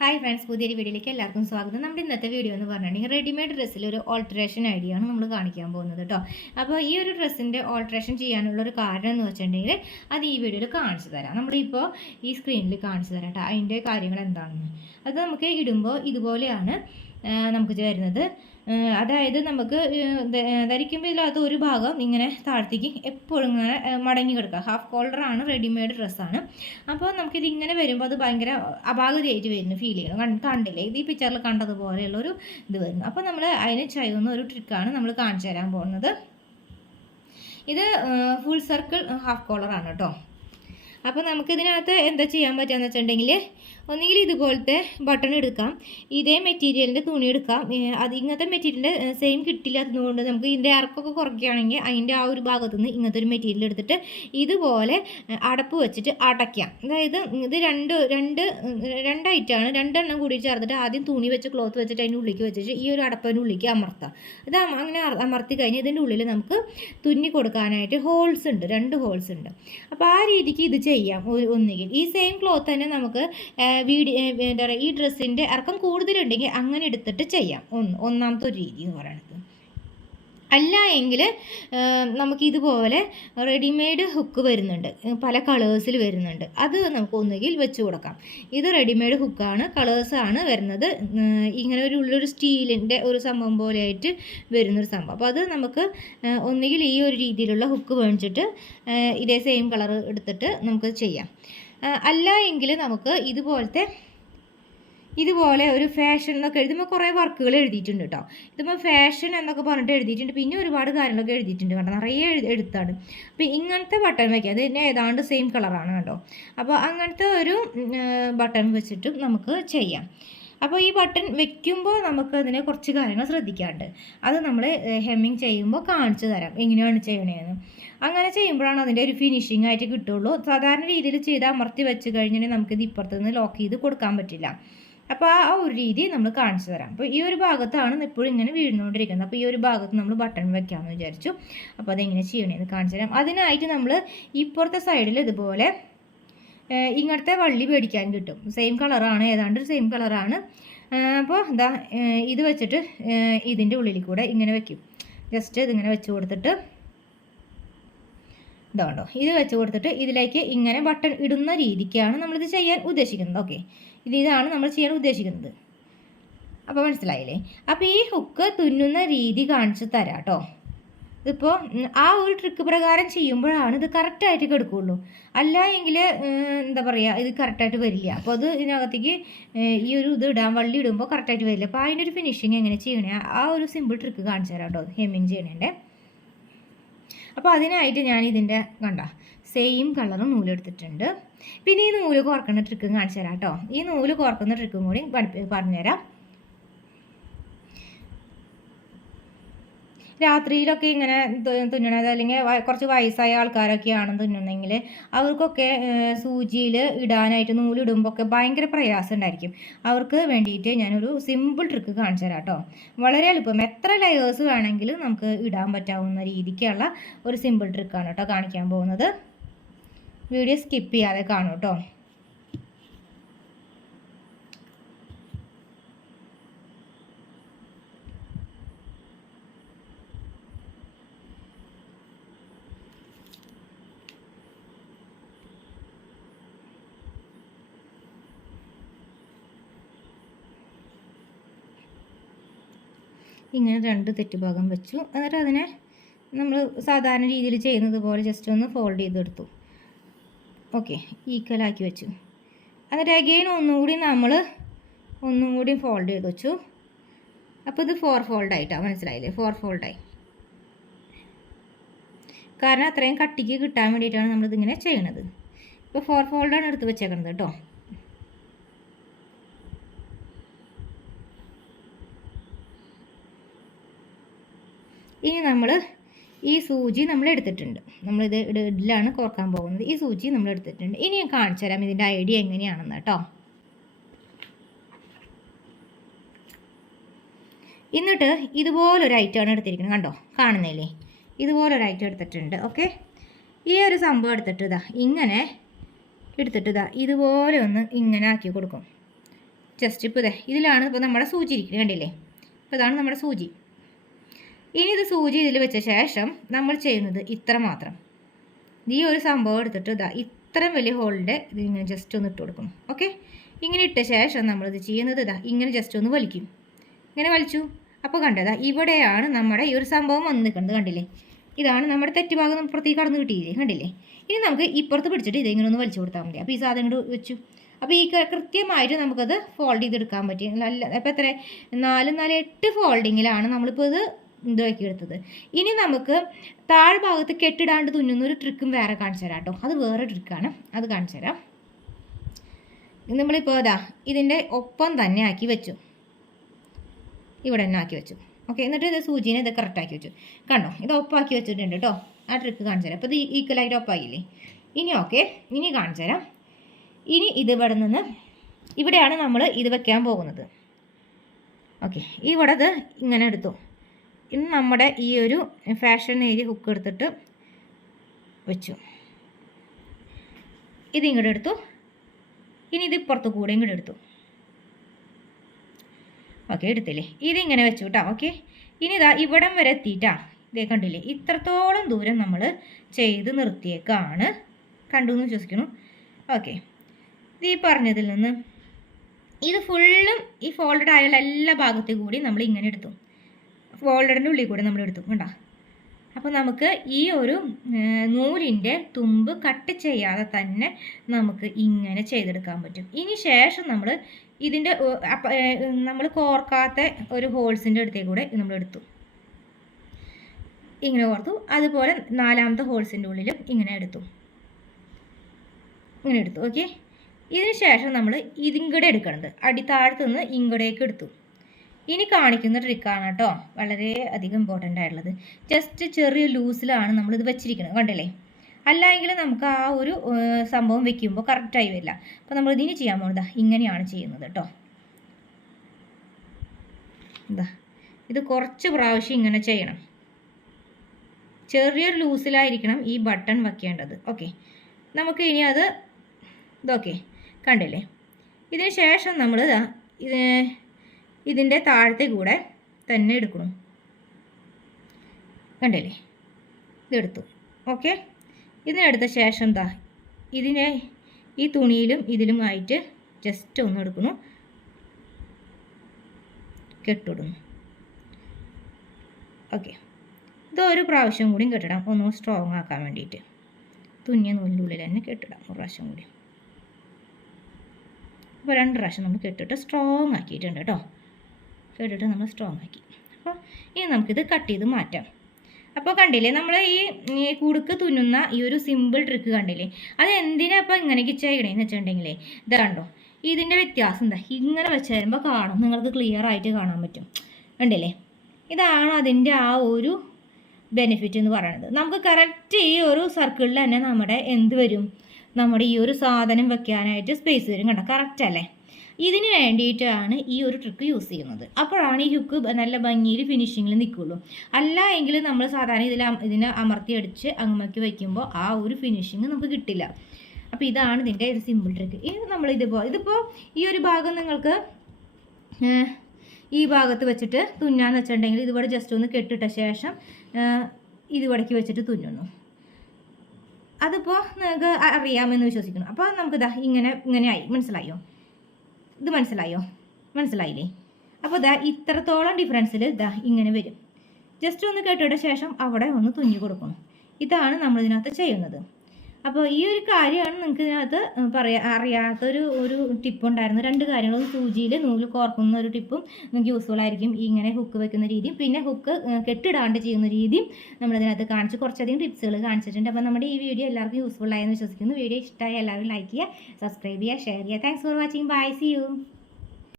Hi friends, പുതിയൊരു വീഡിയോയിലേക്ക് എല്ലാവർക്കും സ്വാഗതം. നമ്മുടെ ഇന്നത്തെ വീഡിയോ എന്ന് പറഞ്ഞിട്ടുണ്ടെങ്കിൽ റെഡിമെയ്ഡ് ഡ്രസ്സിൽ ഒരു ഓൾട്ടറേഷൻ ഐഡിയ ആണ് നമ്മൾ കാണിക്കാൻ പോകുന്നത് കേട്ടോ. അപ്പോൾ ഈ ഒരു ഡ്രസ്സിൻ്റെ ഓൾട്ടറേഷൻ ചെയ്യാനുള്ളൊരു കാരണം എന്ന് വെച്ചിട്ടുണ്ടെങ്കിൽ അത് ഈ വീഡിയോയിൽ കാണിച്ചു തരാം. നമ്മളിപ്പോൾ ഈ സ്ക്രീനിൽ കാണിച്ചു തരാം കേട്ടോ, അതിൻ്റെ കാര്യങ്ങൾ എന്താണെന്ന്. അത് നമുക്ക് ഇടുമ്പോൾ ഇതുപോലെയാണ് നമുക്ക് വരുന്നത്. അതായത് നമുക്ക് ധരിക്കുമ്പോൾ ഇതിനകത്ത് ഒരു ഭാഗം ഇങ്ങനെ താഴത്തേക്ക് എപ്പോഴും ഇങ്ങനെ മടങ്ങി കിടക്കുക. ഹാഫ് കോളറാണ്, റെഡിമെയ്ഡ് ഡ്രസ്സാണ്. അപ്പോൾ നമുക്കിത് ഇങ്ങനെ വരുമ്പോൾ അത് ഭയങ്കര അപാകതയായിട്ട് വരുന്നു, ഫീൽ ചെയ്യണം. കണ്ടില്ലേ, ഇത് ഈ പിക്ചറിൽ കണ്ടതുപോലെയുള്ളൊരു ഇത് വരുന്നു. അപ്പോൾ നമ്മൾ അതിന് ചെയ്യുന്ന ഒരു ട്രിക്കാണ് നമ്മൾ കാണിച്ചു തരാൻ പോകുന്നത്. ഇത് ഫുൾ സർക്കിൾ ഹാഫ് കോളറാണ് കേട്ടോ. അപ്പോൾ നമുക്കിതിനകത്ത് എന്താ ചെയ്യാൻ പറ്റുകയെന്ന് വെച്ചിട്ടുണ്ടെങ്കിൽ ഒന്നുകിൽ ഇതുപോലത്തെ ബട്ടൺ എടുക്കാം, ഇതേ മെറ്റീരിയലിൻ്റെ തുണി എടുക്കാം. അത് ഇങ്ങനത്തെ മെറ്റീരിയലിൻ്റെ സെയിം കിട്ടില്ലാത്തതുകൊണ്ട് നമുക്ക് ഇതിൻ്റെ ഇറക്കമൊക്കെ കുറയ്ക്കുകയാണെങ്കിൽ അതിൻ്റെ ആ ഒരു ഭാഗത്തു നിന്ന് ഇങ്ങനത്തെ ഒരു മെറ്റീരിയൽ എടുത്തിട്ട് ഇതുപോലെ അടപ്പ് വെച്ചിട്ട് അടയ്ക്കാം. അതായത് ഇത് രണ്ടായിട്ടാണ്, രണ്ടെണ്ണം കൂടി ചേർത്തിട്ട് ആദ്യം തുണി വെച്ച് ക്ലോത്ത് വെച്ചിട്ട് അതിൻ്റെ ഉള്ളിലേക്ക് വെച്ചിട്ട് ഈ ഒരു അടപ്പിൻ്റെ ഉള്ളിലേക്ക് അമർത്താം. ഇത് അങ്ങനെ അമർത്തി കഴിഞ്ഞ് ഇതിൻ്റെ ഉള്ളിൽ നമുക്ക് തുന്നി കൊടുക്കാനായിട്ട് ഹോൾസ് ഉണ്ട്, 2 ഹോൾസ് ഉണ്ട്. അപ്പോൾ ആ രീതിക്ക് ഇത് ചെയ്യാം. ഒന്നുകിൽ ഈ സെയിം ക്ലോത്ത് തന്നെ നമുക്ക് എന്താ പറയുക, ഈ ഡ്രസ്സിൻ്റെ ഇറക്കം കൂടുതലുണ്ടെങ്കിൽ അങ്ങനെ എടുത്തിട്ട് ചെയ്യാം. ഒന്നാമത്തെ ഒരു രീതി എന്ന് പറയുന്നത്. അല്ല എങ്കിൽ നമുക്കിതുപോലെ റെഡിമെയ്ഡ് ഹുക്ക് വരുന്നുണ്ട്, പല കളേഴ്സിൽ വരുന്നുണ്ട്. അത് നമുക്ക് ഒന്നുകിൽ വെച്ച് കൊടുക്കാം. ഇത് റെഡിമെയ്ഡ് ഹുക്കാണ്, കളേഴ്സാണ് വരുന്നത്. ഇങ്ങനെ ഉള്ളൊരു സ്റ്റീലിൻ്റെ ഒരു സംഭവം പോലെയായിട്ട് വരുന്നൊരു സംഭവം. അപ്പോൾ അത് നമുക്ക് ഒന്നുകിൽ ഈ ഒരു രീതിയിലുള്ള ഹുക്ക് മേടിച്ചിട്ട് ഇതേ സെയിം കളർ എടുത്തിട്ട് നമുക്ക് ചെയ്യാം. അല്ല എങ്കിൽ നമുക്ക് ഇതുപോലെ ഒരു ഫാഷൻ എന്നൊക്കെ എഴുതുമ്പോൾ കുറേ വർക്കുകൾ എഴുതിയിട്ടുണ്ട് കേട്ടോ. ഇതിപ്പോൾ ഫാഷൻ എന്നൊക്കെ പറഞ്ഞിട്ട് എഴുതിയിട്ടുണ്ട്, പിന്നെ ഒരുപാട് കാര്യങ്ങളൊക്കെ എഴുതിയിട്ടുണ്ട് കേട്ടോ, നിറയെ എഴുത്താണ്. അപ്പോൾ ഇങ്ങനത്തെ ബട്ടൺ വയ്ക്കുക, അത് തന്നെ ഏതാണ്ട് സെയിം കളറാണ് കേട്ടോ. അപ്പോൾ അങ്ങനത്തെ ഒരു ബട്ടൺ വെച്ചിട്ടും നമുക്ക് ചെയ്യാം. അപ്പോൾ ഈ ബട്ടൺ വെക്കുമ്പോൾ നമുക്ക് അതിനെ കുറച്ച് കാര്യങ്ങൾ ശ്രദ്ധിക്കാറുണ്ട്. അത് നമ്മൾ ഹെമ്മിങ് ചെയ്യുമ്പോൾ കാണിച്ചു തരാം എങ്ങനെയാണ് ചെയ്യണതെന്ന്. അങ്ങനെ ചെയ്യുമ്പോഴാണ് അതിൻ്റെ ഒരു ഫിനിഷിംഗ് ആയിട്ട് കിട്ടുള്ളൂ. സാധാരണ രീതിയിൽ ചെയ്ത് അമർത്തി വെച്ച് കഴിഞ്ഞാൽ നമുക്കിത് ഇപ്പുറത്ത് നിന്ന് ലോക്ക് ചെയ്ത് കൊടുക്കാൻ പറ്റില്ല. അപ്പോൾ ആ ഒരു രീതി നമ്മൾ കാണിച്ചു തരാം. അപ്പോൾ ഈ ഒരു ഭാഗത്താണ് എപ്പോഴും ഇങ്ങനെ വീഴുന്നുകൊണ്ടിരിക്കുന്നത്. അപ്പോൾ ഈ ഒരു ഭാഗത്ത് നമ്മൾ ബട്ടൺ വെക്കാമെന്ന് വിചാരിച്ചു. അപ്പോൾ അതെങ്ങനെ ചെയ്യണമെന്ന് കാണിച്ചു തരാം. അതിനായിട്ട് നമ്മൾ ഇപ്പുറത്തെ സൈഡിൽ ഇതുപോലെ ഇങ്ങനത്തെ വള്ളി മേടിക്കാൻ കിട്ടും. സെയിം കളറാണ്, ഏതാണ്ട് സെയിം കളറാണ്. അപ്പോൾ എന്താ ഇത് വെച്ചിട്ട് ഇതിൻ്റെ ഉള്ളിൽ കൂടെ ഇങ്ങനെ വെക്കും. ജസ്റ്റ് ഇതിങ്ങനെ വെച്ച് കൊടുത്തിട്ട് ഇതുണ്ടോ, ഇത് വെച്ച് കൊടുത്തിട്ട് ഇതിലേക്ക് ഇങ്ങനെ ബട്ടൺ ഇടുന്ന രീതിക്കാണ് നമ്മളിത് ചെയ്യാൻ ഉദ്ദേശിക്കുന്നത്. ഓക്കെ, ഇതാണ് നമ്മൾ ചെയ്യാൻ ഉദ്ദേശിക്കുന്നത്. അപ്പോൾ മനസ്സിലായില്ലേ? അപ്പോൾ ഈ ഹുക്ക് തുന്നുന്ന രീതി കാണിച്ച് തരാം കേട്ടോ. ഇതിപ്പോൾ ആ ഒരു ട്രിക്ക് പ്രകാരം ചെയ്യുമ്പോഴാണ് ഇത് കറക്റ്റായിട്ട് കിടക്കുകയുള്ളൂ. അല്ല എങ്കിൽ എന്താ പറയുക, ഇത് കറക്റ്റായിട്ട് വരില്ല. അപ്പോൾ അത് ഇതിനകത്തേക്ക് ഈ ഒരു ഇത് വള്ളി ഇടുമ്പോൾ കറക്റ്റായിട്ട് വരില്ല. അപ്പോൾ അതിൻ്റെ ഒരു ഫിനിഷിങ് എങ്ങനെ ചെയ്യണേ, ആ ഒരു സിമ്പിൾ ട്രിക്ക് കാണിച്ചു തരാം കേട്ടോ, ഹെമ്മിങ് ചെയ്യണേൻ്റെ. അപ്പോൾ അതിനായിട്ട് ഞാൻ ഇതിൻ്റെ സെയിം കളർ നൂലെടുത്തിട്ടുണ്ട്. പിന്നെ ഈ നൂല് കോർക്കുന്ന ട്രിക്കും കാണിച്ചു തരാം കേട്ടോ. ഈ നൂല് കോർക്കുന്ന ട്രിക്കും കൂടി പറഞ്ഞുതരാം. രാത്രിയിലൊക്കെ ഇങ്ങനെ തുന്നണത്, അല്ലെങ്കിൽ കുറച്ച് വയസ്സായ ആൾക്കാരൊക്കെയാണ് തുന്നുന്നെങ്കിൽ അവർക്കൊക്കെ സൂചിയിൽ ഇടാനായിട്ട് നൂലിടുമ്പോൾ ഒക്കെ ഭയങ്കര പ്രയാസം ഉണ്ടായിരിക്കും. അവർക്ക് വേണ്ടിയിട്ട് ഞാനൊരു സിമ്പിൾ ട്രിക്ക് കാണിച്ചു തരാം കേട്ടോ. വളരെ എളുപ്പം, എത്ര ലെയേഴ്സ് വേണമെങ്കിലും നമുക്ക് ഇടാൻ പറ്റാവുന്ന രീതിക്കുള്ള ഒരു സിമ്പിൾ ട്രിക്കാണ് കേട്ടോ കാണിക്കാൻ പോകുന്നത്. വീഡിയോ സ്കിപ്പ് ചെയ്യാതെ കാണും കേട്ടോ. ഇങ്ങനെ 2 തെറ്റുഭാഗം വെച്ചു. എന്നിട്ട് അതിനെ നമ്മൾ സാധാരണ രീതിയിൽ ചെയ്യുന്നത് പോലെ ജസ്റ്റ് ഒന്ന് ഫോൾഡ് ചെയ്തെടുത്തു. ഓക്കെ, ഈക്വലാക്കി വെച്ചു. എന്നിട്ട് അഗെയിൻ ഒന്നും കൂടി ഫോൾഡ് ചെയ്ത് വെച്ചു. അപ്പോൾ ഇത് 4 ഫോൾഡായിട്ടാണ്, മനസ്സിലായില്ലേ? 4 ഫോൾഡായി. കാരണം അത്രയും കട്ടിക്ക് കിട്ടാൻ വേണ്ടിയിട്ടാണ് നമ്മളിതിങ്ങനെ ചെയ്യണത്. ഇപ്പോൾ 4 ഫോൾഡാണ് എടുത്ത് വെച്ചേക്കുന്നത് കേട്ടോ. ഇനി നമ്മൾ ഈ സൂചി നമ്മൾ എടുത്തിട്ടുണ്ട്, നമ്മളിത് ഇതിലാണ് കോർക്കാൻ പോകുന്നത്. ഈ സൂചി നമ്മൾ എടുത്തിട്ടുണ്ട്. ഇനി ഞാൻ കാണിച്ചു തരാം ഇതിൻ്റെ ഐഡിയ എങ്ങനെയാണെന്ന് കേട്ടോ. എന്നിട്ട് ഇതുപോലൊരു ഐറ്റമാണ് എടുത്തിരിക്കുന്നത്, കണ്ടോ, കാണുന്നില്ലേ? ഇതുപോലൊരു ഐറ്റം എടുത്തിട്ടുണ്ട്. ഓക്കെ, ഈ ഒരു സംഭവം എടുത്തിട്ട് ഇങ്ങനെ എടുത്തിട്ട് ഇതുപോലെ ഒന്ന് ഇങ്ങനെ ആക്കി കൊടുക്കും. ജസ്റ്റ് ഇപ്പോൾ ഇതിലാണ് ഇപ്പോൾ നമ്മുടെ സൂചി ഇരിക്കുന്നത്, കണ്ടില്ലേ? അപ്പോൾ ഇതാണ് നമ്മുടെ സൂചി. ഇനി ഇത് സൂചി ഇതിൽ വെച്ച ശേഷം നമ്മൾ ചെയ്യുന്നത് ഇത്ര മാത്രം. ഈ ഒരു സംഭവം എടുത്തിട്ട് ഇത്രയും വലിയ ഹോളിൻ്റെ ഇതിങ്ങനെ ജസ്റ്റ് ഒന്ന് ഇട്ട് കൊടുക്കണം. ഓക്കെ, ഇങ്ങനെ ഇട്ട ശേഷം നമ്മളിത് ചെയ്യുന്നത് ഇങ്ങനെ ജസ്റ്റ് ഒന്ന് വലിക്കും. ഇങ്ങനെ വലിച്ചു. അപ്പോൾ കണ്ടതാ ഇവിടെയാണ് നമ്മുടെ ഈ ഒരു സംഭവം വന്ന് നിൽക്കുന്നത്, കണ്ടില്ലേ? ഇതാണ് നമ്മുടെ തെറ്റുഭാഗം പുറത്തേക്ക് കടന്ന് കിട്ടിയില്ലേ, കണ്ടില്ലേ? ഇനി നമുക്ക് ഇപ്പുറത്ത് പിടിച്ചിട്ട് ഇതെങ്ങനെ ഒന്ന് വലിച്ചു കൊടുത്താൽ മതി. അപ്പോൾ ഈ സാധനം കൊണ്ട് വെച്ചു. അപ്പോൾ ഈ കൃത്യമായിട്ട് നമുക്കത് ഫോൾഡ് ചെയ്തെടുക്കാൻ പറ്റി. നല്ല അപ്പോൾ എത്ര 4 4 8 ഫോൾഡിങ്ങിലാണ് നമ്മളിപ്പോൾ ഇത് ഇതാക്കി എടുത്തത്. ഇനി നമുക്ക് താഴ്ഭാഗത്ത് കെട്ടിടാണ്ട് തുന്നുന്ന ഒരു ട്രിക്കും വേറെ കാണിച്ചു തരാം കേട്ടോ. അത് വേറെ ട്രിക്കാണ്, അത് കാണിച്ചു തരാം. നമ്മളിപ്പോൾ ഇതിൻ്റെ ഒപ്പം തന്നെ ആക്കി വെച്ചു, ഇവിടെ തന്നെ ആക്കി വെച്ചു. ഓക്കെ, എന്നിട്ട് ഇത് സൂചിനെ ഇത് കറക്റ്റാക്കി വെച്ചു. കണ്ടോ, ഇത് ഒപ്പാക്കി വെച്ചിട്ടുണ്ട് കേട്ടോ. ആ ട്രിക്ക് കാണിച്ചു തരാം. അപ്പോൾ ഇത് ഈക്വലായിട്ട് ഒപ്പാക്കില്ലേ? ഇനി ഓക്കെ, ഇനി കാണിച്ചു തരാം. ഇനി ഇത് ഇവിടെ നിന്ന് ഇവിടെയാണ് നമ്മൾ ഇത് വെക്കാൻ പോകുന്നത്. ഓക്കെ, ഇവിടെ ഇത് ഇങ്ങനെ എടുത്തു. ഇനി നമ്മുടെ ഈ ഒരു ഫാഷൻ ഏരിയ ഹുക്ക് എടുത്തിട്ട് വെച്ചു. ഇതിങ്ങോട്ട് എടുത്തു. ഇനി ഇത് പുറത്ത് കൂടെ ഇങ്ങോട്ട് എടുത്തു. ഓക്കെ, എടുത്തില്ലേ? ഇതിങ്ങനെ വെച്ചു കേട്ടോ. ഓക്കെ, ഇനി ഇവിടം വരെ എത്തിയിട്ടാ. ഇതേ കണ്ടില്ലേ? ഇത്രത്തോളം ദൂരം നമ്മൾ ചെയ്ത് നിർത്തിയേക്കാണ്. കണ്ടു എന്ന് വിശ്വസിക്കുന്നു. ഓക്കെ, ഇത് ഈ പറഞ്ഞതിൽ നിന്ന് ഇത് ഫുള്ളും ഈ ഫോൾഡഡ് ആയുള്ള എല്ലാ ഭാഗത്തു കൂടി നമ്മൾ ഇങ്ങനെ എടുത്തു. ഫോൾഡറിൻ്റെ ഉള്ളിൽ കൂടെ നമ്മൾ എടുത്തു, കണ്ടോ? അപ്പോൾ നമുക്ക് ഈ ഒരു നൂലിൻ്റെ തുമ്പ് കട്ട് ചെയ്യാതെ തന്നെ നമുക്ക് ഇങ്ങനെ ചെയ്തെടുക്കാൻ പറ്റും. ഇനി ശേഷം നമ്മൾ ഇതിൻ്റെ നമ്മൾ കോർക്കാത്ത ഒരു ഹോൾസിൻ്റെ അടുത്തേക്ക് കൂടെ നമ്മൾ എടുത്തു, ഇങ്ങനെ ഓർത്തു. അതുപോലെ 4ാമത്തെ ഹോൾസിൻ്റെ ഉള്ളിലും ഇങ്ങനെ എടുത്തു, ഇങ്ങനെ എടുത്തു. ഓക്കെ, ഇതിന് ശേഷം നമ്മൾ ഇതിങ്ങടെ എടുക്കണത് താഴത്തു നിന്ന് ഇങ്ങടേക്ക് എടുത്തു. ഇനി കാണിക്കുന്ന ട്രിക്കാണ് കേട്ടോ, വളരെ അധികം ഇമ്പോർട്ടൻ്റ് ആയിട്ടുള്ളത്. ജസ്റ്റ് ചെറിയ ലൂസിലാണ് നമ്മളിത് വെച്ചിരിക്കുന്നത്, കണ്ടില്ലേ? അല്ലെങ്കിൽ നമുക്ക് ആ ഒരു സംഭവം വെക്കുമ്പോൾ കറക്റ്റായി വരില്ല. അപ്പോൾ നമ്മൾ ഇതിന് ചെയ്യാൻ പോകുന്നത് ഇങ്ങനെയാണ് ചെയ്യുന്നത് കേട്ടോ. ഇത് കുറച്ച് പ്രാവശ്യം ഇങ്ങനെ ചെയ്യണം. ചെറിയൊരു ലൂസിലായിരിക്കണം ഈ ബട്ടൺ വയ്ക്കേണ്ടത്. ഓക്കെ, നമുക്ക് ഇനി ഇതൊക്കെ കണ്ടില്ലേ? ഇതിന് ശേഷം നമ്മൾ ഇതിൻ്റെ താഴത്തെ കൂടെ തന്നെ എടുക്കണം, കണ്ടില്ലേ? ഇതെടുത്തു. ഓക്കെ, ഇതിനെടുത്ത ശേഷം ഇതിനെ ഈ തുണിയിലും ഇതിലുമായിട്ട് ജസ്റ്റ് ഒന്ന് എടുക്കുന്നു, കെട്ടിടുന്നു. ഓക്കെ, ഇതൊരു പ്രാവശ്യം കൂടി കെട്ടിടാം, ഒന്ന് സ്ട്രോങ് ആക്കാൻ വേണ്ടിയിട്ട്. തുന്നിയ നൂലിൻ്റെ ഉള്ളിൽ തന്നെ കെട്ടിടാം ഒരു പ്രാവശ്യം കൂടി. അപ്പോൾ 2 പ്രാവശ്യം നമ്മൾ കെട്ടിട്ട് സ്ട്രോങ് ആക്കിയിട്ടുണ്ട് കേട്ടോ. കെട്ടിട്ട് നമ്മൾ സ്ട്രോങ് ആക്കി. അപ്പോൾ ഇനി നമുക്കിത് കട്ട് ചെയ്ത് മാറ്റാം. അപ്പോൾ കണ്ടില്ലേ, നമ്മൾ ഈ കുടുക്ക് തുന്നുന്ന ഈ ഒരു സിമ്പിൾ ട്രിക്ക് കണ്ടില്ലേ? അത് എന്തിനാ അപ്പോൾ ഇങ്ങനെയൊക്കെ ചെയ്യണേന്ന് വെച്ചിട്ടുണ്ടെങ്കിലേ ഇതാണ്ടോ, ഇതിൻ്റെ വ്യത്യാസം ഇങ്ങനെ വെച്ച് തരുമ്പോൾ കാണും, നിങ്ങൾക്ക് ക്ലിയർ ആയിട്ട് കാണാൻ പറ്റും. കണ്ടില്ലേ? ഇതാണ് അതിൻ്റെ ആ ഒരു ബെനിഫിറ്റ് എന്ന് പറയുന്നത്. നമുക്ക് കറക്റ്റ് ഈ ഒരു സർക്കിളിൽ തന്നെ നമ്മുടെ എന്ത് വരും, നമ്മുടെ ഈ ഒരു സാധനം വെക്കാനായിട്ട് സ്പേസ് വരും. കണ്ടോ, കറക്റ്റ് അല്ലേ? ഇതിന് വേണ്ടിയിട്ടാണ് ഈ ഒരു ട്രിക്ക് യൂസ് ചെയ്യുന്നത്. അപ്പോഴാണ് ഈ ഹുക്ക് നല്ല ഭംഗിയിൽ ഫിനിഷിങ്ങിൽ നിൽക്കുള്ളൂ. അല്ല എങ്കിൽ നമ്മൾ സാധാരണ ഇതിനെ അമർത്തി അടിച്ച് അങ്ങമക്കി വയ്ക്കുമ്പോൾ ആ ഒരു ഫിനിഷിങ് നമുക്ക് കിട്ടില്ല. അപ്പോൾ ഇതാണ് ഇതിൻ്റെ ഒരു സിമ്പിൾ ട്രിക്ക്. ഇത് നമ്മൾ ഇതിപ്പോൾ ഈ ഒരു ഭാഗം നിങ്ങൾക്ക് ഈ ഭാഗത്ത് വെച്ചിട്ട് തുന്നാന്ന് വെച്ചിട്ടുണ്ടെങ്കിൽ ഇതിവിടെ ജസ്റ്റ് ഒന്ന് കെട്ടിട്ട ശേഷം ഇതിവിടേക്ക് വെച്ചിട്ട് തുന്നുന്നു. അതിപ്പോൾ നിങ്ങൾക്ക് അറിയാമെന്ന് വിശ്വസിക്കുന്നു. അപ്പോൾ നമുക്ക് ഇങ്ങനെ ആയി. മനസ്സിലായോ? ഇത് മനസ്സിലായില്ലേ? അപ്പോൾ ഇത്രത്തോളം ഡിഫറൻസിൽ ഇങ്ങനെ വരും. ജസ്റ്റ് ഒന്ന് കെട്ടിട്ട ശേഷം അവിടെ ഒന്ന് തുന്നി കൊടുക്കണം. ഇതാണ് നമ്മളിതിനകത്ത് ചെയ്യുന്നത്. അപ്പോൾ ഈ ഒരു കാര്യമാണ് നിങ്ങൾക്ക് ഇതിനകത്ത് അറിയാത്തൊരു ടിപ്പുണ്ടായിരുന്നു. 2 കാര്യങ്ങൾ. സൂചിയിൽ നൂല് കോർക്കുന്ന ഒരു ടിപ്പും നിങ്ങൾക്ക് യൂസ്ഫുൾ ആയിരിക്കും. ഇങ്ങനെ ഹുക്ക് വെക്കുന്ന രീതിയും പിന്നെ ഹുക്ക് കെട്ടിടാണ്ട് ചെയ്യുന്ന രീതിയും നമ്മളിതിനകത്ത് കാണിച്ച് കുറച്ചധികം ടിപ്സുകൾ കാണിച്ചിട്ടുണ്ട്. അപ്പോൾ നമ്മുടെ ഈ വീഡിയോ എല്ലാവർക്കും യൂസ്ഫുൾ ആയെന്ന് വിശ്വസിക്കുന്നു. വീഡിയോ ഇഷ്ടമായി എല്ലാവരും ലൈക്ക് ചെയ്യുക, സബ്സ്ക്രൈബ് ചെയ്യുക, ഷെയർ ചെയ്യുക. Thanks for watching. Bye, see U.